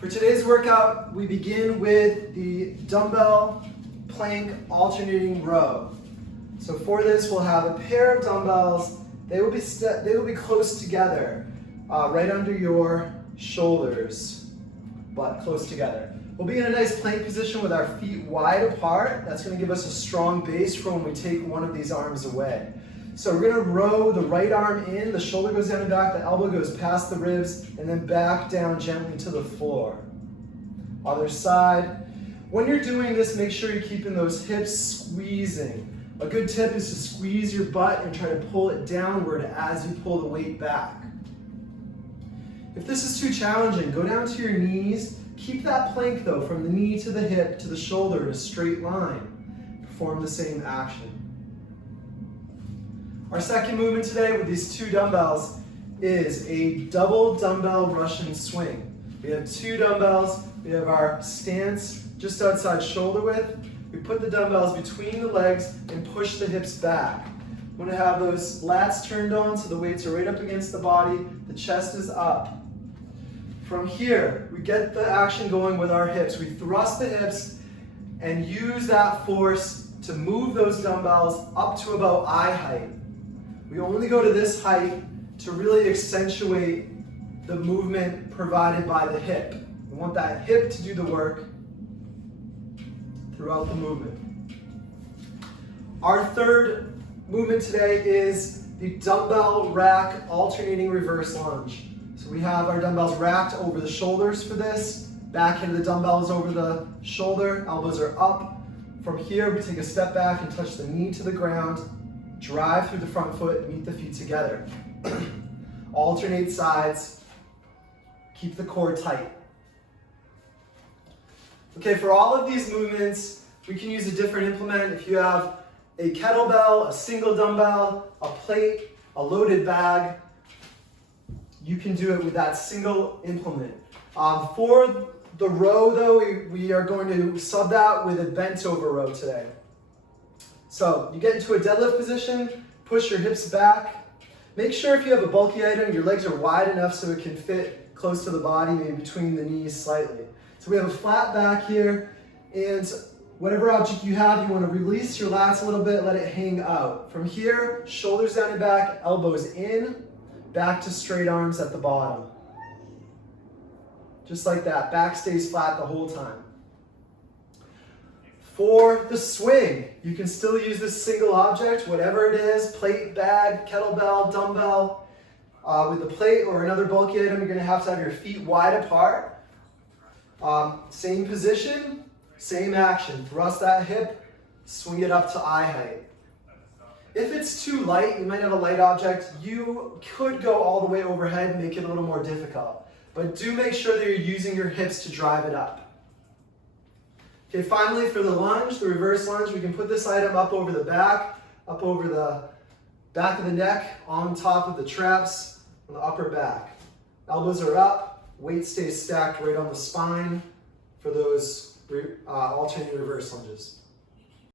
For today's workout, we begin with the dumbbell plank alternating row. So for this, we'll have a pair of dumbbells. They will be close together, right under your shoulders, but close together. We'll be in a nice plank position with our feet wide apart. That's going to give us a strong base for when we take one of these arms away. So we're going to row the right arm in, the shoulder goes down and back, the elbow goes past the ribs, and then back down gently to the floor. Other side. When you're doing this, make sure you're keeping those hips squeezing. A good tip is to squeeze your butt and try to pull it downward as you pull the weight back. If this is too challenging, go down to your knees. Keep that plank though, from the knee to the hip to the shoulder in a straight line. Perform the same action. Our second movement today with these two dumbbells is a double dumbbell Russian swing. We have two dumbbells. We have our stance just outside shoulder width. We put the dumbbells between the legs and push the hips back. We want to have those lats turned on so the weights are right up against the body. The chest is up. From here, we get the action going with our hips. We thrust the hips and use that force to move those dumbbells up to about eye height. We only go to this height to really accentuate the movement provided by the hip. We want that hip to do the work throughout the movement. Our third movement today is the dumbbell rack alternating reverse lunge. So we have our dumbbells racked over the shoulders for this. Back end of the dumbbell is over the shoulder, elbows are up. From here, we take a step back and touch the knee to the ground. Drive through the front foot, meet the feet together. Alternate sides, keep the core tight. Okay, for all of these movements, we can use a different implement. If you have a kettlebell, a single dumbbell, a plate, a loaded bag, you can do it with that single implement. For the row though, we are going to sub that with a bent over row today. So you get into a deadlift position, push your hips back. Make sure if you have a bulky item, your legs are wide enough so it can fit close to the body, maybe between the knees slightly. So we have a flat back here, and whatever object you have, you want to release your lats a little bit, let it hang out. From here, shoulders down and back, elbows in, back to straight arms at the bottom. Just like that, back stays flat the whole time. For the swing, you can still use this single object, whatever it is, plate, bag, kettlebell, dumbbell. With the plate or another bulky item, you're going to have your feet wide apart. Same position, same action. Thrust that hip, swing it up to eye height. If it's too light, you might have a light object, you could go all the way overhead and make it a little more difficult. But do make sure that you're using your hips to drive it up. Okay, finally for the lunge, the reverse lunge, we can put this item up over the back, up over the back of the neck, on top of the traps, on the upper back. Elbows are up, weight stays stacked right on the spine for those alternating reverse lunges.